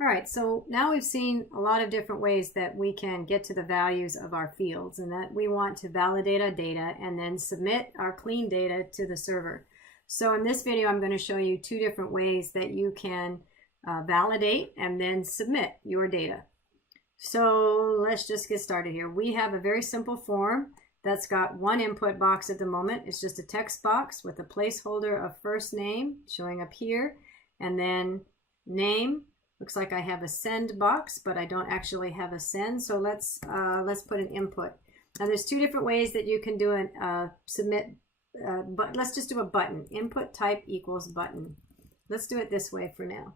All right, so now we've seen a lot of different ways that we can get to the values of our fields, and that we want to validate our data and then submit our clean data to the server. So in this video, I'm going to show you two different ways that you can validate and then submit your data. So let's just get started here. We have a very simple form that's got one input box at the moment. It's just a text box with a placeholder of first name showing up here, and then name. Looks like I have a send box, but I don't actually have a send. So let's put an input. Now there's two different ways that you can do an submit, but let's just do a button. Input type equals button. Let's do it this way for now.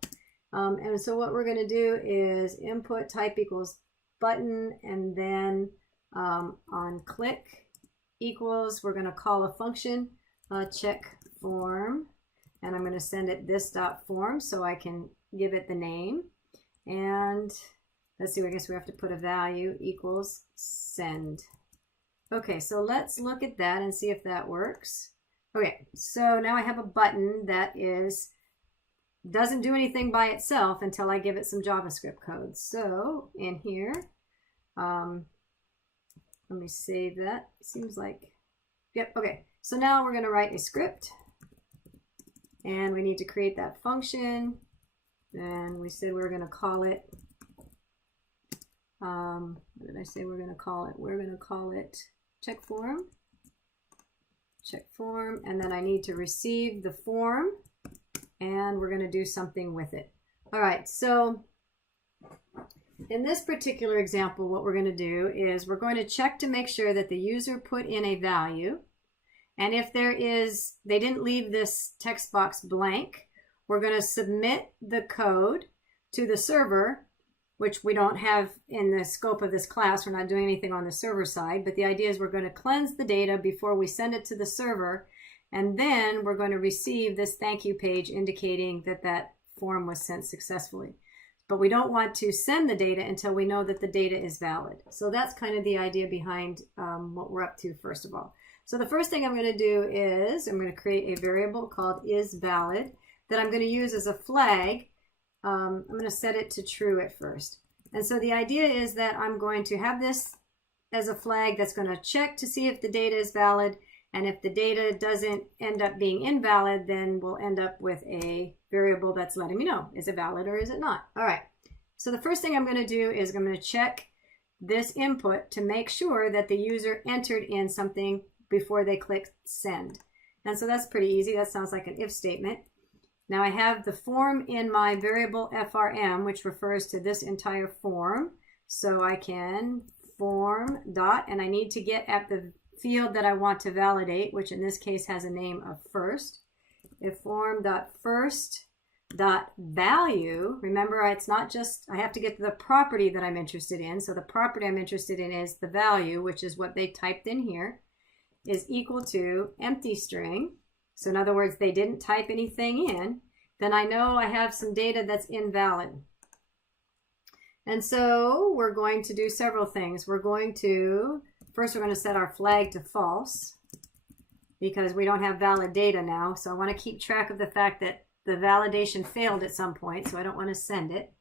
And so what we're going to do is input type equals button, and then on click equals, we're going to call a function check form, and I'm going to send it this dot form so I can give it the name. And let's see, I guess we have to put a value equals send. Okay, so let's look at that and see if that works. Okay, so now I have a button that doesn't do anything by itself until I give it some JavaScript code. So in here, let me save that. Seems like, yep, okay. So now we're gonna write a script, and we need to create that function. And we said we were going to call it, what did I say we're going to call it? We're going to call it check form, and then I need to receive the form, and we're going to do something with it. All right, so in this particular example, what we're going to do is we're going to check to make sure that the user put in a value, and if they didn't leave this text box blank, we're going to submit the code to the server, which we don't have in the scope of this class. We're not doing anything on the server side, but the idea is we're going to cleanse the data before we send it to the server, and then we're going to receive this thank you page indicating that that form was sent successfully. But we don't want to send the data until we know that the data is valid. So that's kind of the idea behind what we're up to, first of all. So the first thing I'm going to do is I'm going to create a variable called isValid that I'm going to use as a flag. I'm going to set it to true at first. And so the idea is that I'm going to have this as a flag that's going to check to see if the data is valid. And if the data doesn't end up being invalid, then we'll end up with a variable that's letting me know, is it valid or is it not? All right. So the first thing I'm going to do is I'm going to check this input to make sure that the user entered in something before they click send. And so that's pretty easy. That sounds like an if statement. Now I have the form in my variable FRM, which refers to this entire form. So I can form dot, and I need to get at the field that I want to validate, which in this case has a name of first. If form dot first dot value, remember it's not just, I have to get to the property that I'm interested in. So the property I'm interested in is the value, which is what they typed in here, is equal to empty string. So in other words, they didn't type anything in, then I know I have some data that's invalid. And so we're going to do several things. First we're going to set our flag to false because we don't have valid data now. So I want to keep track of the fact that the validation failed at some point, so I don't want to send it.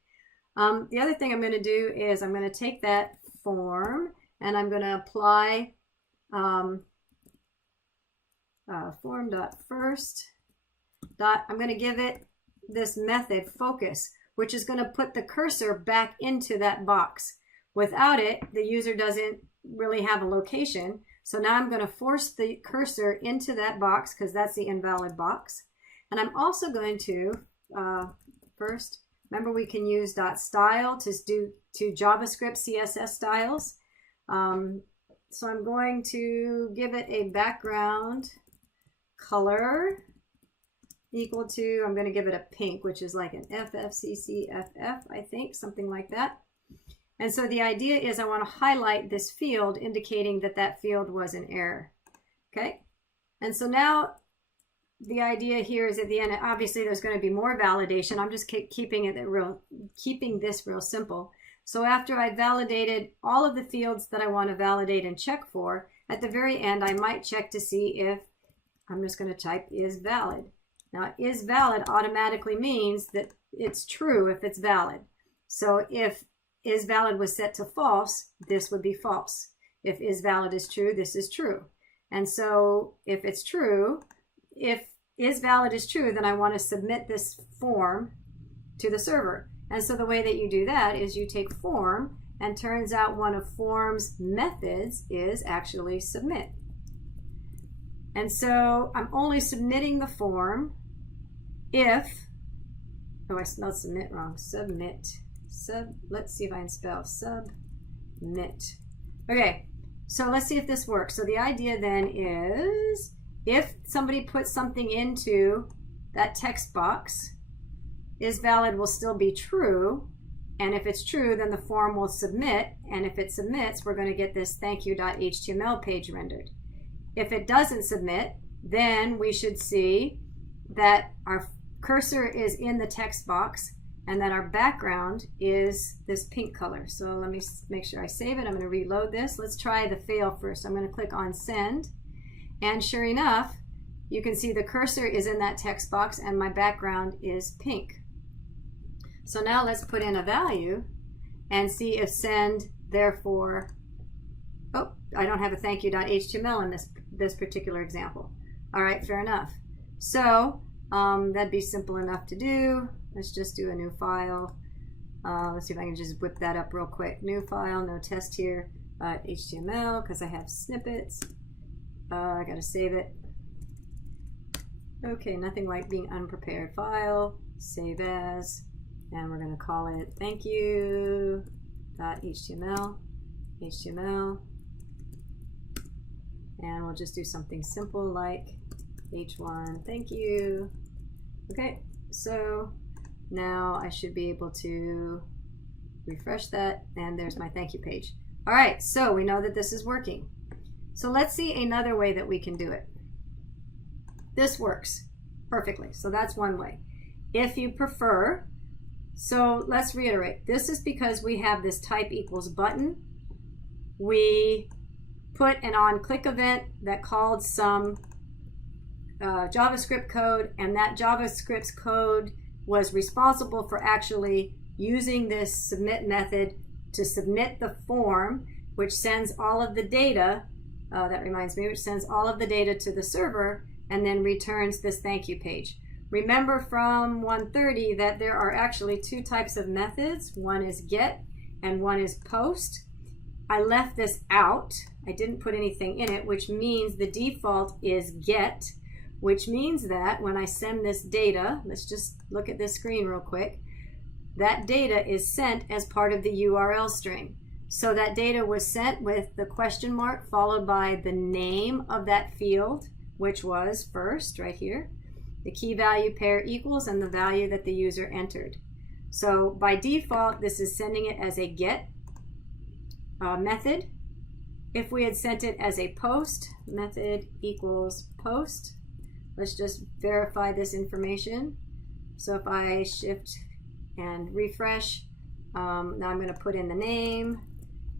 The other thing I'm going to do is I'm going to take that form and I'm going to apply form.first. I'm going to give it this method focus, which is going to put the cursor back into that box. Without it, the user doesn't really have a location. So now I'm going to force the cursor into that box because that's the invalid box. And I'm also going to first, remember we can use .style to JavaScript CSS styles. So I'm going to give it a background color equal to, I'm going to give it a pink, which is like an FFCCFF, I think, something like that. And so the idea is I want to highlight this field indicating that that field was an error. Okay. And so now the idea here is at the end, obviously there's going to be more validation. I'm just keeping this real simple. So after I validated all of the fields that I want to validate and check for, at the very end, I might check to see if, I'm just going to type is valid. Now, is valid automatically means that it's true if it's valid. So if is valid was set to false, this would be false. If is valid is true, this is true. And so if it's true, if is valid is true, then I want to submit this form to the server. And so the way that you do that is you take form, and turns out one of form's methods is actually submit. And so I'm only submitting the form if, oh, I spelled submit wrong, submit. Let's see if I can spell submit. Okay, so let's see if this works. So the idea then is if somebody puts something into that text box, is valid will still be true. And if it's true, then the form will submit. And if it submits, we're going to get this thankyou.html page rendered. If it doesn't submit, then we should see that our cursor is in the text box and that our background is this pink color. So let me make sure I save it. I'm going to reload this. Let's try the fail first. I'm going to click on send. And sure enough, you can see the cursor is in that text box and my background is pink. So now let's put in a value and see if send, therefore, oh, I don't have a thankyou.html in this particular example. All right, fair enough. So that'd be simple enough to do. Let's just do a new file. Let's see if I can just whip that up real quick. New file, no test here, HTML, because I have snippets. I gotta save it. Okay, nothing like being unprepared. File, save as. And we're going to call it thankyou.html, HTML, and we'll just do something simple like h1 thank you. Okay, so now I should be able to refresh that, and there's my thank you page. All right, so we know that this is working. So let's see another way that we can do it. This works perfectly, so that's one way. If you prefer, so let's reiterate. This is because we have this type equals button. We put an on-click event that called some JavaScript code, and that JavaScript code was responsible for actually using this submit method to submit the form, which sends all of the data, that reminds me, which sends all of the data to the server and then returns this thank you page. Remember from 130 that there are actually two types of methods. One is get and one is post. I left this out. I didn't put anything in it, which means the default is get, which means that when I send this data, let's just look at this screen real quick, that data is sent as part of the URL string. So that data was sent with the question mark followed by the name of that field, which was first right here, the key value pair equals, and the value that the user entered. So by default, this is sending it as a get method. If we had sent it as a post, method equals post. Let's just verify this information. So if I shift and refresh, now I'm going to put in the name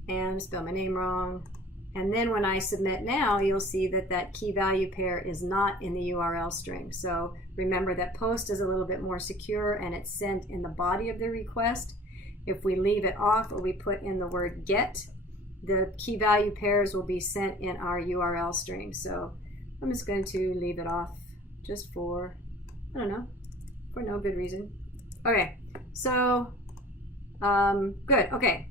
and spell my name wrong. And then when I submit now, you'll see that that key value pair is not in the URL string. So remember that post is a little bit more secure and it's sent in the body of the request. If we leave it off or we put in the word get, the key value pairs will be sent in our URL string. So I'm just going to leave it off just for, I don't know, for no good reason. Okay, so good, okay.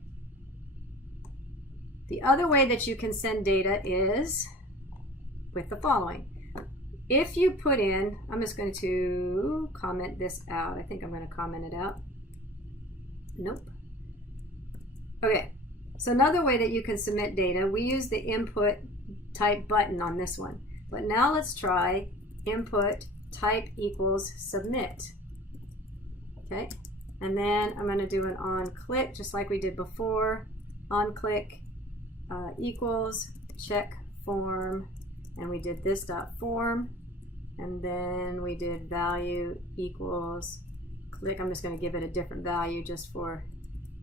The other way that you can send data is with the following. If you put in, I'm just going to comment this out. I think I'm going to comment it out. Nope. Okay, so another way that you can submit data, we use the input type button on this one. But now let's try input type equals submit. Okay, and then I'm going to do an on click just like we did before. On click equals check form, and we did this dot form, and then we did value equals click. I'm just going to give it a different value just for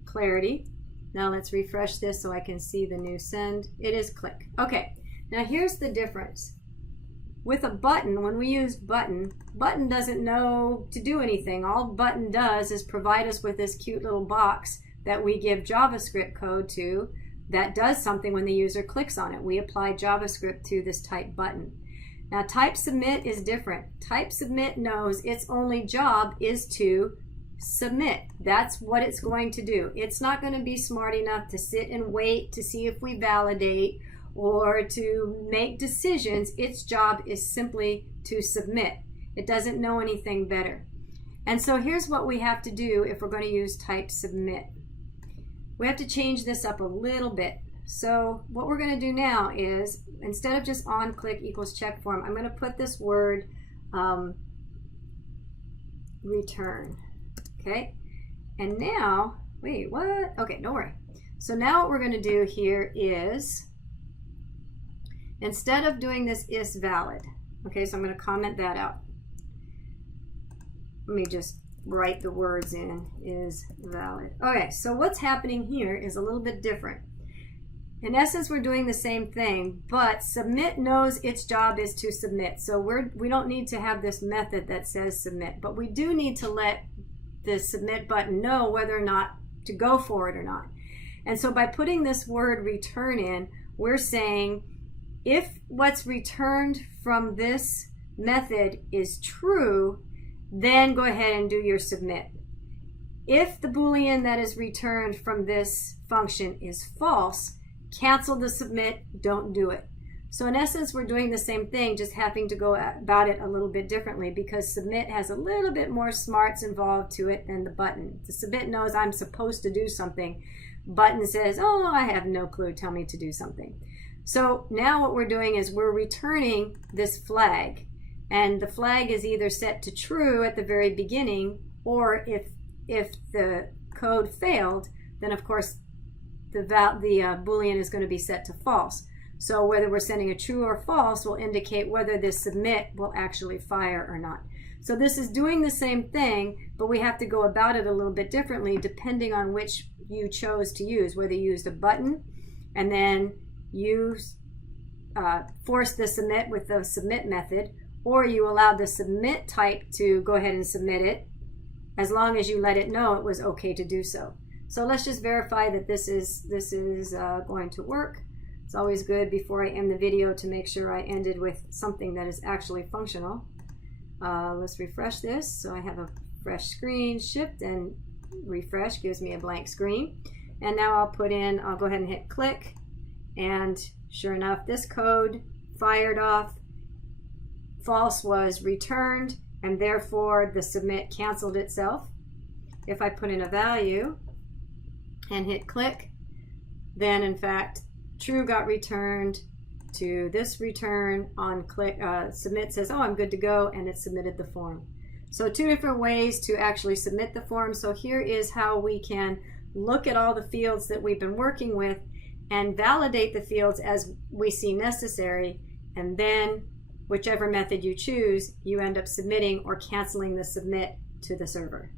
clarity. Now let's refresh this so I can see the new send. It is click. Okay, now here's the difference. with a button, when we use button doesn't know to do anything. All button does is provide us with this cute little box that we give JavaScript code to that does something when the user clicks on it. We apply JavaScript to this type button. Now type submit is different. Type submit knows its only job is to submit. That's what it's going to do. It's not going to be smart enough to sit and wait to see if we validate or to make decisions. Its job is simply to submit. It doesn't know anything better. And so here's what we have to do if we're going to use type submit. We have to change this up a little bit. So what we're going to do now is, instead of just on click equals check form, I'm going to put this word return. Okay, and now, wait, what? Okay, don't worry. So now what we're going to do here is, instead of doing this is valid, okay, so I'm going to comment that out. Let me just write the words in, is valid. Okay, so what's happening here is a little bit different. In essence, we're doing the same thing, but submit knows its job is to submit. So we don't need to have this method that says submit, but we do need to let the submit button know whether or not to go for it or not. And so by putting this word return in, we're saying if what's returned from this method is true, then go ahead and do your submit. If the Boolean that is returned from this function is false, cancel the submit, don't do it. So in essence, we're doing the same thing, just having to go about it a little bit differently, because submit has a little bit more smarts involved to it than the button. The submit knows I'm supposed to do something. Button says, oh, I have no clue, tell me to do something. So now what we're doing is we're returning this flag, and the flag is either set to true at the very beginning, or if the code failed, then of course the Boolean is going to be set to false. So whether we're sending a true or false will indicate whether this submit will actually fire or not. So this is doing the same thing, but we have to go about it a little bit differently depending on which you chose to use, whether you used a button and then you forced the submit with the submit method, or you allowed the submit type to go ahead and submit it as long as you let it know it was okay to do so. So let's just verify that this is going to work. It's always good before I end the video to make sure I ended with something that is actually functional. Let's refresh this. So I have a fresh screen. Shift and refresh gives me a blank screen. And now I'll go ahead and hit click. And sure enough, this code fired off. False was returned, and therefore the submit canceled itself. If I put in a value and hit click, then in fact true got returned to this return. On click submit says, oh, I'm good to go, and it submitted the form. So two different ways to actually submit the form. So here is how we can look at all the fields that we've been working with and validate the fields as we see necessary, and then whichever method you choose, you end up submitting or canceling the submit to the server.